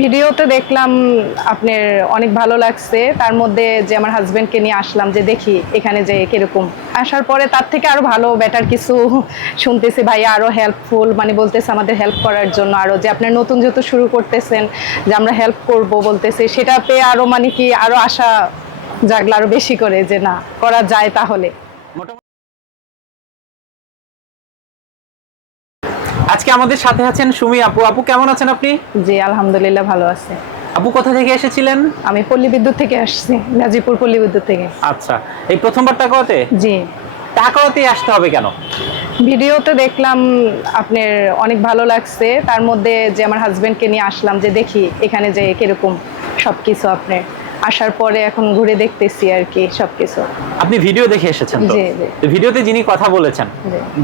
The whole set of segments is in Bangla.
ভিডিওতে দেখলাম আপনার অনেক ভালো লাগছে। তার মধ্যে যে আমার হাজবেন্ডকে নিয়ে আসলাম যে দেখি এখানে যে কীরকম। আসার পরে তার থেকে আরও ভালো বেটার কিছু শুনতেছি ভাইয়া আরও হেল্পফুল মানে বলতেছে আমাদের হেল্প করার জন্য আরও যে আপনার নতুন যেহেতু শুরু করতেছেন, যে আমরা হেল্প করব বলতেছে, সেটা পেয়ে আরও মানে কি আরও আশা জাগলো আরও বেশি করে যে না, করা যায় তাহলে। আজকে আমাদের সাথে আছেন সুমি আপু। আপু কেমন আছেন আপনি? জি আলহামদুলিল্লাহ ভালো আছে। আপু কোথা থেকে এসেছিলেন? আমি পল্লী বিদ্যুৎ থেকে আসছি গাজীপুর পল্লী বিদ্যুৎ থেকে। আচ্ছা এই প্রথমবার টাকাতে জি। টাকাতে আসতে হবে কেন? ভিডিওতে দেখলাম আপনার অনেক ভালো লাগছে তার মধ্যে যে আমার হাজবেন্ডকে নিয়ে আসলাম যে দেখি এখানে যে কীরকম সবকিছু আপনার। আসার পরে এখন ঘুরে দেখতেছি আর কি সবকিছু। আপনি ভিডিও দেখে এসেছেন তো? জি, জি। ভিডিওতে যিনি কথা বলেছেন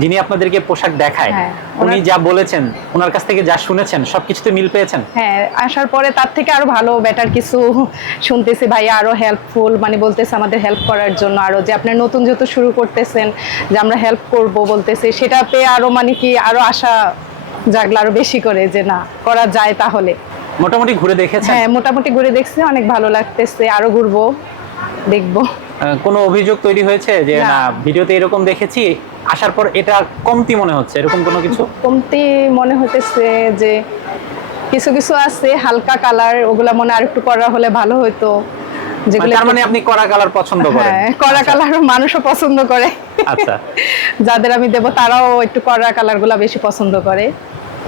যিনি আপনাদেরকে পোশাক দেখায় হ্যাঁ, উনি যা বলেছেন ওনার কাছ থেকে যা শুনেছেন সবকিছুতে মিল পেয়েছেন? হ্যাঁ আসার পরে তার থেকে আরও ভালো বেটার কিছু শুনতেছি। ভাইয়া আরও হেল্পফুল মানে বলতেছে আমাদের হেল্প করার জন্য আরও যে আপনার নতুন যেহেতু শুরু করতেছেন যে আমরা হেল্প করব বলতেছে সেটা পেয়ে আরও মানে কি আরও আশা জাগলো আরও বেশি করে যে না করা যায় তাহলে। মোটামুটি ঘুরে দেখেছেন? হ্যাঁ মোটামুটি ঘুরে দেখছি অনেক ভালো লাগতেছে আরও ঘুরবো দেখব। কোনো অভিযোগ তৈরি হয়েছে যে না। ভিডিওতে এরকম দেখেছি আসার পর এটা কমতি মনে হচ্ছে এরকম কোনো কিছু? কমতি মনে হতেছে যে কিছু কিছু আছে হালকা কালার ওগুলা মনে আর একটু করা হলে ভালো হতো যেগুলো তার মানে আপনি কড়া কালার পছন্দ করেন। হ্যাঁ কড়া কালার মানুষও পছন্দ করে। আচ্ছা। যাদের আমি দেবো তারাও একটু কড়া কালারগুলা বেশি পছন্দ করে।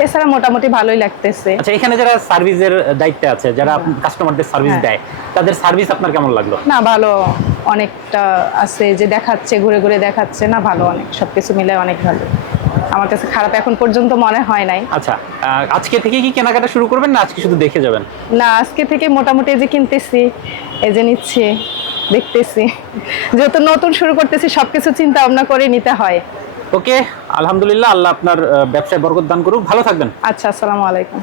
এছাড়া মোটামুটি ভালোই লাগতেছে। আচ্ছা এখানে যারা সার্ভিসের দায়িত্বে আছে যারা কাস্টমারদের সার্ভিস হ্যাঁ। দেয় তাদের সার্ভিস আপনার কেমন লাগল? না ভালো অনেকটা আছে যে দেখাচ্ছে ঘুরে ঘুরে দেখাচ্ছে না ভালো অনেক সবকিছু মিলে অনেক ভালো। আমার কাছে খারাপ এখন পর্যন্ত মনে হয় নাই। আচ্ছা আজকে থেকে কি কেনাকাটা শুরু করবেন না আজকে শুধু দেখে যাবেন? না আজকে থেকে মোটামুটি যে কিনতেছি এই যে নিচ্ছি দেখতেছি। যেহেতু নতুন শুরু করতেছি সবকিছু চিন্তা ভাবনা করে নিতে হয়। ওকে আলহামদুলিল্লাহ আল্লাহ আপনার ব্যবসায় বরকত দান করুক। ভালো থাকবেন। আচ্ছা আসসালামু আলাইকুম।